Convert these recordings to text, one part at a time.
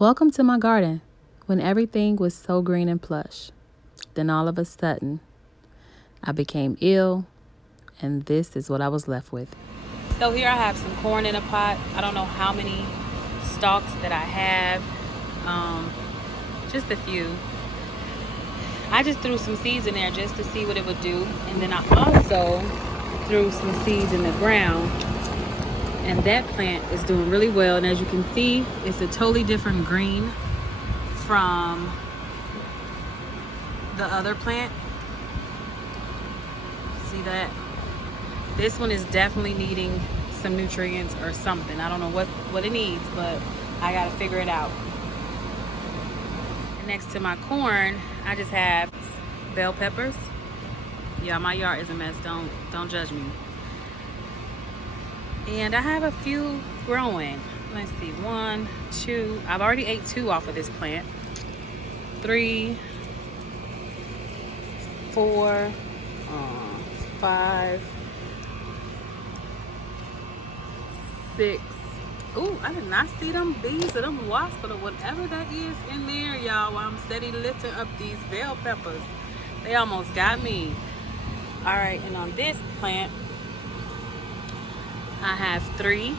Welcome to my garden, when everything was so green and plush. Then all of a sudden, I became ill, and this is what I was left with. So here I have some corn in a pot. I don't know how many stalks that I have, just a few. I just threw some seeds in there just to see what it would do, and then I also threw some seeds in the ground, and that plant is doing really well. And as you can see, it's a totally different green from the other plant. See that? This one is definitely needing some nutrients or something. I don't know what it needs, but I gotta figure it out. And next to my corn, I just have bell peppers. Yeah, my yard is a mess. Don't judge me. And I have a few growing. Let's see, 1, 2. I've already ate 2 off of this plant. 3, 4, 5, 6. Ooh, I did not see them bees or them wasps or whatever that is in there, y'all, while I'm steady lifting up these bell peppers. They almost got me. All right, and on this plant, I have 3.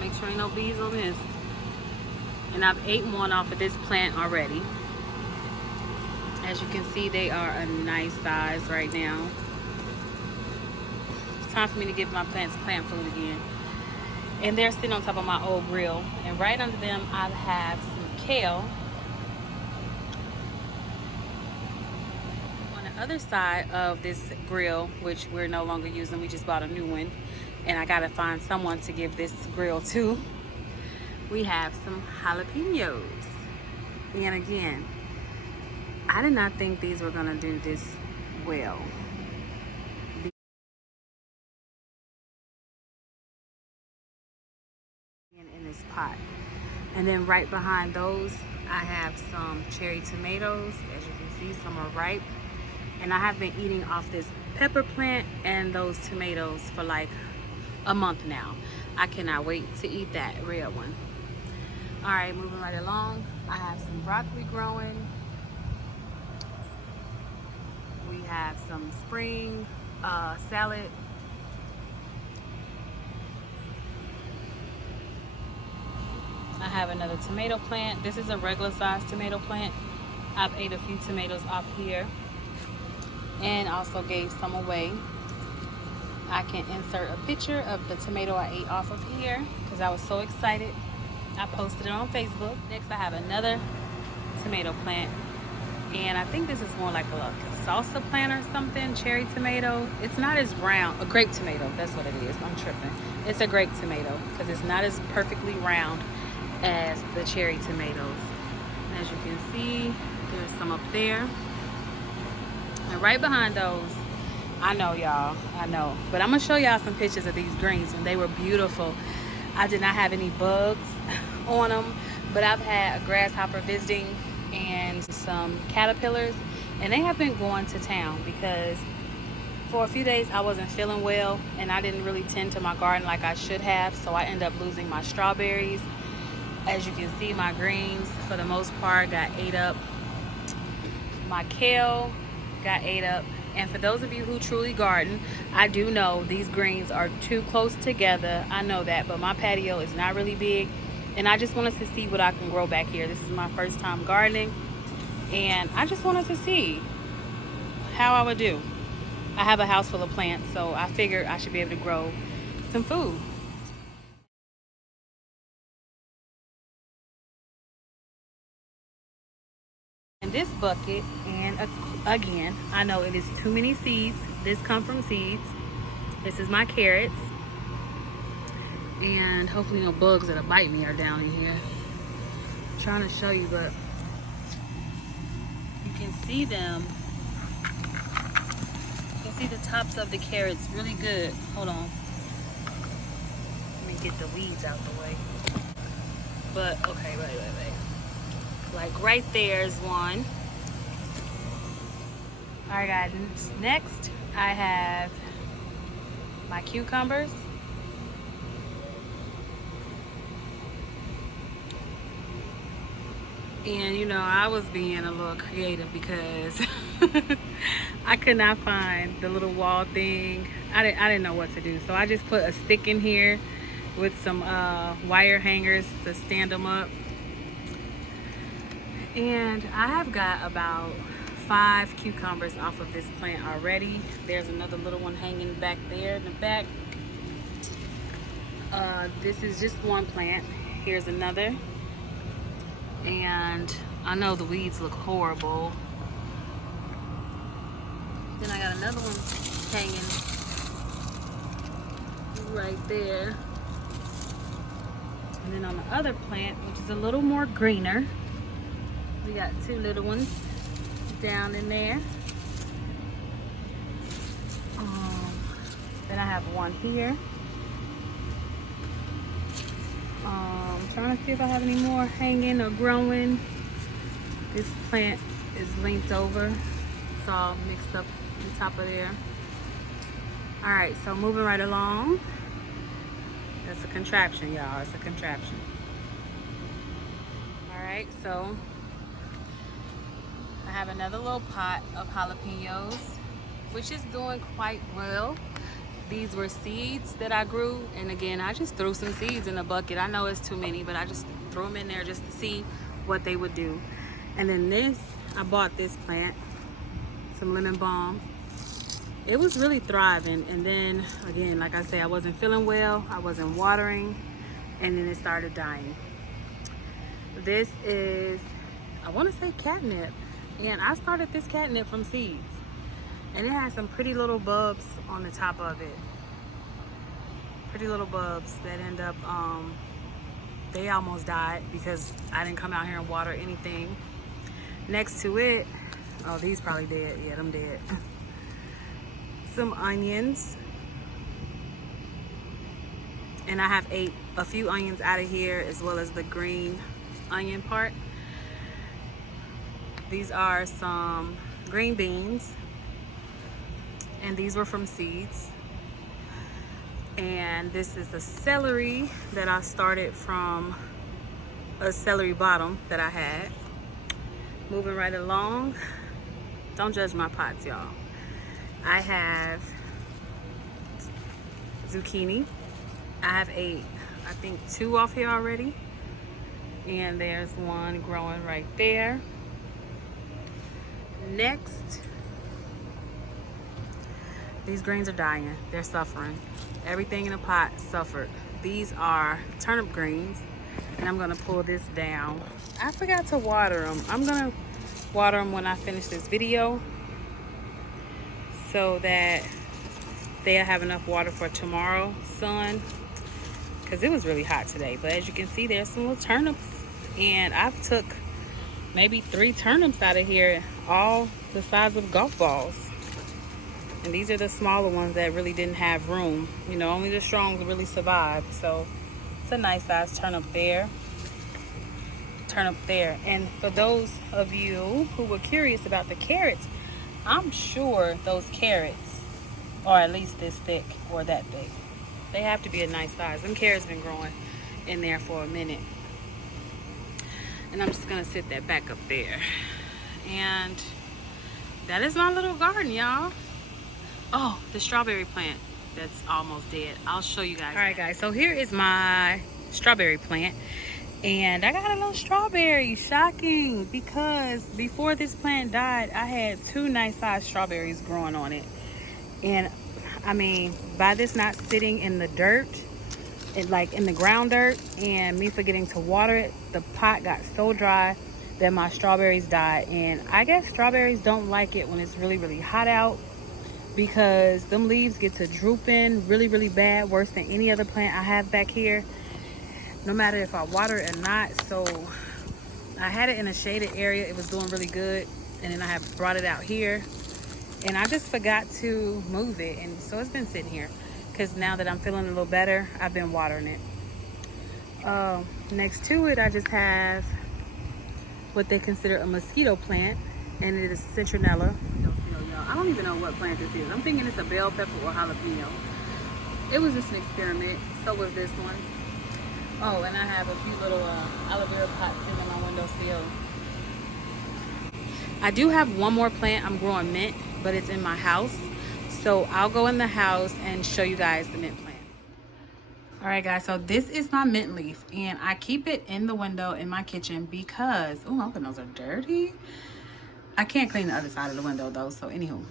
Make sure ain't no bees on this. And I've ate 1 off of this plant already. As you can see, they are a nice size right now. It's time for me to give my plants plant food again. And they're sitting on top of my old grill. And right under them, I have some kale. On the other side of this grill, which we're no longer using, we just bought a new one. And I gotta find someone to give this grill to. We have some jalapenos. And again, I did not think these were gonna do this well. In this pot. And then right behind those, I have some cherry tomatoes. As you can see, some are ripe. And I have been eating off this pepper plant and those tomatoes for like a month now. I cannot wait to eat that red one. All right, moving right along. I have some broccoli growing. We have some spring salad. I have another tomato plant. This is a regular sized tomato plant. I've ate a few tomatoes off here and also gave some away. I can insert a picture of the tomato I ate off of here because I was so excited. I posted it on Facebook. Next, I have another tomato plant, and I think this is more like a salsa plant or something, cherry tomato. It's not as round, a grape tomato, that's what it is. I'm tripping. It's a grape tomato because it's not as perfectly round as the cherry tomatoes. And as you can see, there's some up there. And right behind those, I know y'all, I know, but I'm gonna show y'all some pictures of these greens, and they were beautiful. I did not have any bugs on them, but I've had a grasshopper visiting and some caterpillars, and they have been going to town because for a few days I wasn't feeling well and I didn't really tend to my garden like I should have, so I ended up losing my strawberries. As you can see, my greens for the most part got ate up. My kale got ate up. And for those of you who truly garden, I do know these greens are too close together. I know that, but my patio is not really big. And I just wanted to see what I can grow back here. This is my first time gardening. And I just wanted to see how I would do. I have a house full of plants, so I figured I should be able to grow some food. In this bucket, and again, I know it is too many seeds. This come from seeds. This is my carrots, and hopefully no bugs that'll bite me are down in here. I'm trying to show you, but you can see them. You can see the tops of the carrots really good. Hold on, let me get the weeds out the way. But okay, wait. Like right there is one. All right, guys, next I have my cucumbers. And you know, I was being a little creative because I could not find the little wall thing. I didn't know what to do. So I just put a stick in here with some wire hangers to stand them up. And I have got about 5 cucumbers off of this plant already. There's another little one hanging back there in the back. This is just one plant. Here's another. And I know the weeds look horrible. Then I got another one hanging right there. And then on the other plant, which is a little more greener, we got 2 little ones down in there. Then I have one here. Trying to see if I have any more hanging or growing. This plant is linked over. It's all mixed up on top of there. All right, so moving right along. That's a contraption, y'all. It's a contraption. All right, so I have another little pot of jalapenos, which is doing quite well. These were seeds that I grew, and again, I just threw some seeds in a bucket. I know it's too many, but I just threw them in there just to see what they would do. And then this, I bought this plant, some lemon balm. It was really thriving, and then again, like I say, I wasn't feeling well, I wasn't watering, and then it started dying. This is, I want to say catnip, and I started this catnip from seeds. And it has some pretty little bulbs on the top of it. Pretty little bulbs that end up, they almost died because I didn't come out here and water anything. Next to it, oh, these probably dead. Yeah, them dead. Some onions. And I have ate a few onions out of here as well as the green onion part. These are some green beans. And these were from seeds. And this is the celery that I started from a celery bottom that I had. Moving right along. Don't judge my pots, y'all. I have zucchini. I have I think 2 off here already. And there's one growing right there. Next, these greens are dying. They're suffering. Everything in the pot suffered. These are turnip greens, and I'm gonna pull this down. I forgot to water them. I'm gonna water them when I finish this video so that they'll have enough water for tomorrow sun, because it was really hot today. But as you can see, there's some little turnips, and I've took maybe 3 turnips out of here, all the size of golf balls. And these are the smaller ones that really didn't have room. You know, only the strong really survived. So it's a nice size turnip there. Turnip there. And for those of you who were curious about the carrots, I'm sure those carrots are at least this thick or that big. They have to be a nice size. Them carrots been growing in there for a minute. And I'm just gonna sit that back up there. And that is my little garden, y'all. Oh, the strawberry plant that's almost dead. I'll show you guys. All right, guys, so here is my strawberry plant, and I got a little strawberry. Shocking, because before this plant died, I had 2 nice sized strawberries growing on it. And I mean, by this not sitting in the dirt, like in the ground dirt, and me forgetting to water it, the pot got so dry that my strawberries died. And I guess strawberries don't like it when it's really, really hot out, because them leaves get to drooping really, really bad, worse than any other plant I have back here, no matter if I water it or not. So I had it in a shaded area. It was doing really good, and then I have brought it out here, and I just forgot to move it, and so it's been sitting here, because now that I'm feeling a little better, I've been watering it. Next to it, I just have what they consider a mosquito plant, and it is citronella. I don't even know what plant this is. I'm thinking it's a bell pepper or jalapeno. It was just an experiment. So was this one. Oh, and I have a few little aloe vera pots sitting on my windowsill. I do have one more plant. I'm growing mint, but it's in my house. So I'll go in the house and show you guys the mint plant. All right, guys, so this is my mint leaf, and I keep it in the window in my kitchen because, oh, my windows are dirty. I can't clean the other side of the window though, so anywho.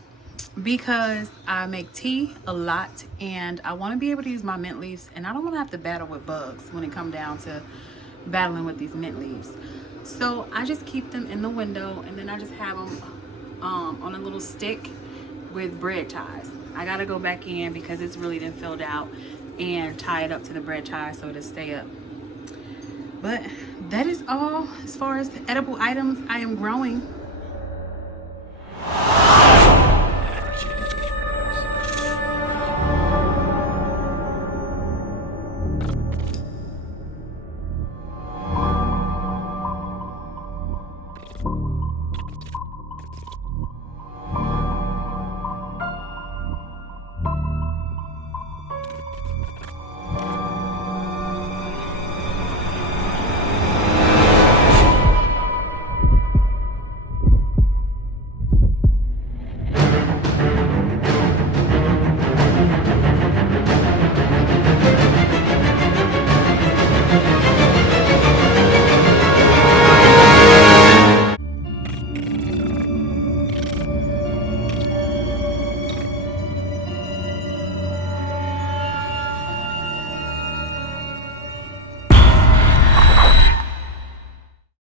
Because I make tea a lot and I want to be able to use my mint leaves, and I don't want to have to battle with bugs when it comes down to battling with these mint leaves. So I just keep them in the window, and then I just have them on a little stick with bread ties. I gotta go back in because it's really been filled out and tie it up to the bread tie so it'll stay up. But that is all as far as edible items I am growing.